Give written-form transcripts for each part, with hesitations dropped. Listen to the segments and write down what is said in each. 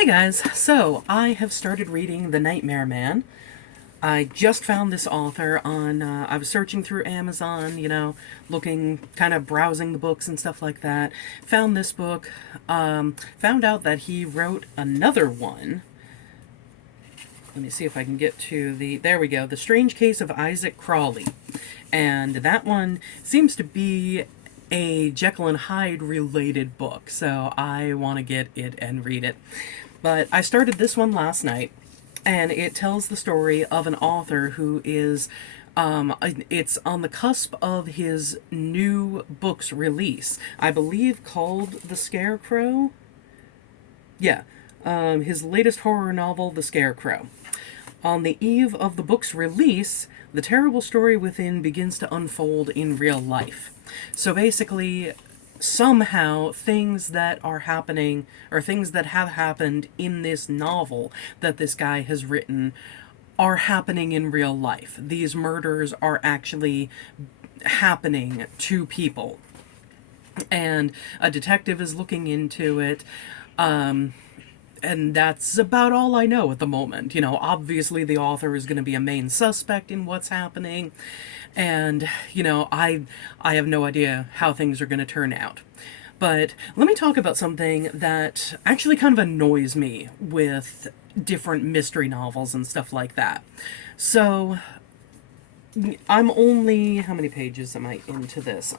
Hey guys, so I have started reading The Nightmare Man. I just found this author on, I was searching through Amazon, looking, kind of browsing the books and stuff like that. Found this book, found out that he wrote another one. Let me see if I can get to there we go, The Strange Case of Isaac Crawley. And that one seems to be a Jekyll and Hyde related book, so I want to get it and read it. But I started this one last night, and it tells the story of an author who is, it's on the cusp of his new book's release. I believe called The Scarecrow? Yeah, his latest horror novel, The Scarecrow. On the eve of the book's release, the terrible story within begins to unfold in real life. So basically, somehow things that are happening, or things that have happened in this novel that this guy has written, are happening in real life. These murders are actually happening to people. And a detective is looking into it. And that's about all I know at the moment. Obviously the author is going to be a main suspect in what's happening. And, I have no idea how things are going to turn out. But let me talk about something that actually kind of annoys me with different mystery novels and stuff like that. So, I'm only, how many pages am I into this?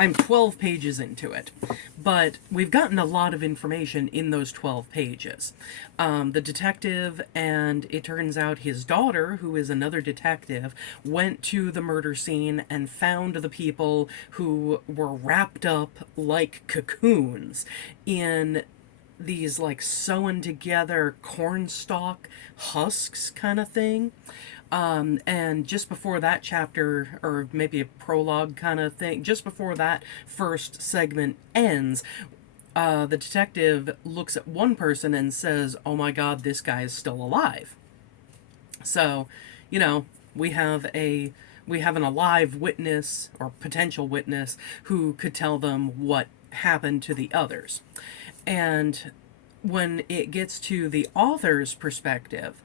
I'm 12 pages into it, but we've gotten a lot of information in those 12 pages. The detective, and it turns out his daughter, who is another detective, went to the murder scene and found the people who were wrapped up like cocoons in these like sewn together cornstalk husks kind of thing. And just before that chapter, or maybe a prologue kind of thing, just before that first segment ends, the detective looks at one person and says, "Oh my God, this guy is still alive." So, you know, we have an alive witness or potential witness who could tell them what happened to the others. And when it gets to the author's perspective,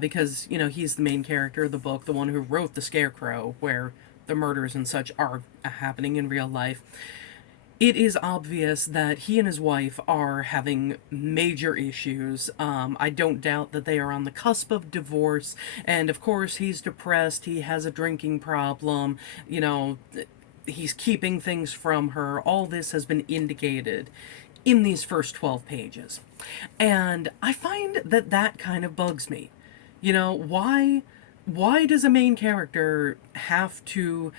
because, he's the main character of the book, the one who wrote The Scarecrow, where the murders and such are happening in real life, it is obvious that he and his wife are having major issues. I don't doubt that they are on the cusp of divorce, and of course he's depressed, he has a drinking problem, he's keeping things from her. All this has been indicated in these first 12 pages. And I find that that kind of bugs me. Why does a main character have to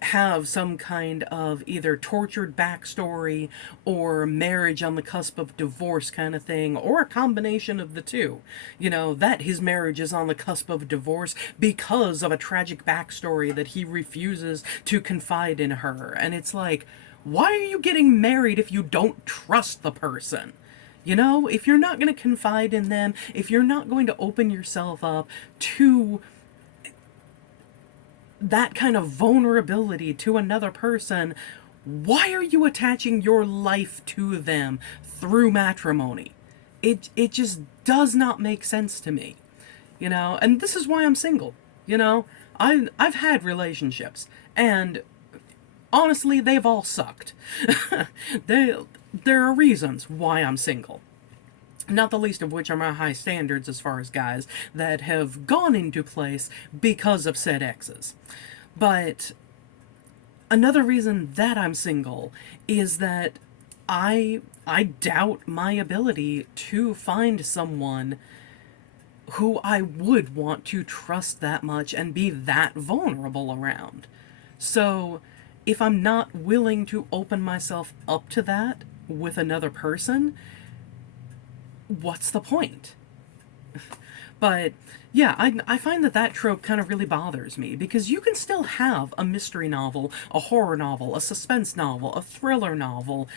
have some kind of either tortured backstory or marriage on the cusp of divorce kind of thing, or a combination of the two? That his marriage is on the cusp of divorce because of a tragic backstory that he refuses to confide in her. And it's like, why are you getting married if you don't trust the person? If you're not going to confide in them, if you're not going to open yourself up to that kind of vulnerability to another person, why are you attaching your life to them through matrimony? It just does not make sense to me. And this is why I'm single. I've had relationships, and honestly, they've all sucked. There are reasons why I'm single. Not the least of which are my high standards as far as guys that have gone into place because of said exes. But another reason that I'm single is that I doubt my ability to find someone who I would want to trust that much and be that vulnerable around. So if I'm not willing to open myself up to that with another person, what's the point? But yeah, I find that trope kind of really bothers me, because you can still have a mystery novel, a horror novel, a suspense novel, a thriller novel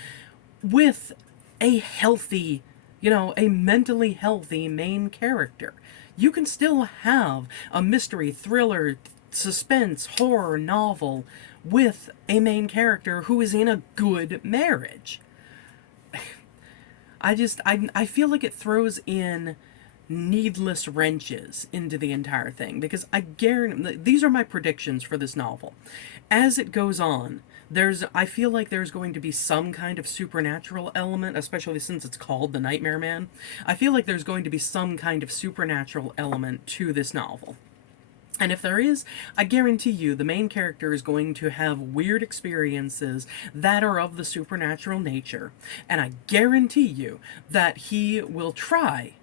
with a healthy, a mentally healthy main character. You can still have a mystery, thriller, suspense, horror novel with a main character who is in a good marriage. I feel like it throws in needless wrenches into the entire thing, because I guarantee these are my predictions for this novel. As it goes on, I feel like there's going to be some kind of supernatural element, especially since it's called The Nightmare Man. I feel like there's going to be some kind of supernatural element to this novel. And if there is, I guarantee you the main character is going to have weird experiences that are of the supernatural nature. And I guarantee you that he will try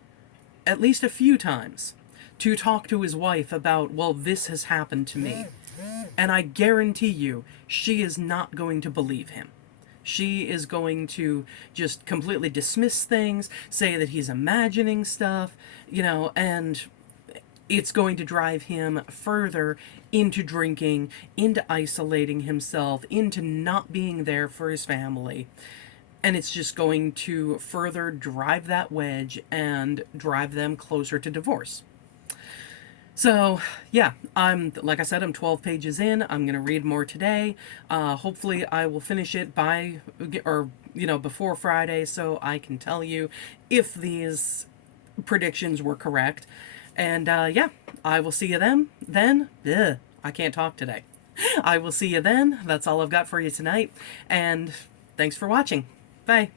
at least a few times to talk to his wife about, well, this has happened to me. And I guarantee you she is not going to believe him. She is going to just completely dismiss things, say that he's imagining stuff, and it's going to drive him further into drinking, into isolating himself, into not being there for his family. And it's just going to further drive that wedge and drive them closer to divorce. So, yeah, like I said, I'm 12 pages in. I'm going to read more today. Hopefully I will finish it before Friday, so I can tell you if these predictions were correct. And, yeah, I will see you then. I can't talk today. I will see you then. That's all I've got for you tonight. And thanks for watching. Bye.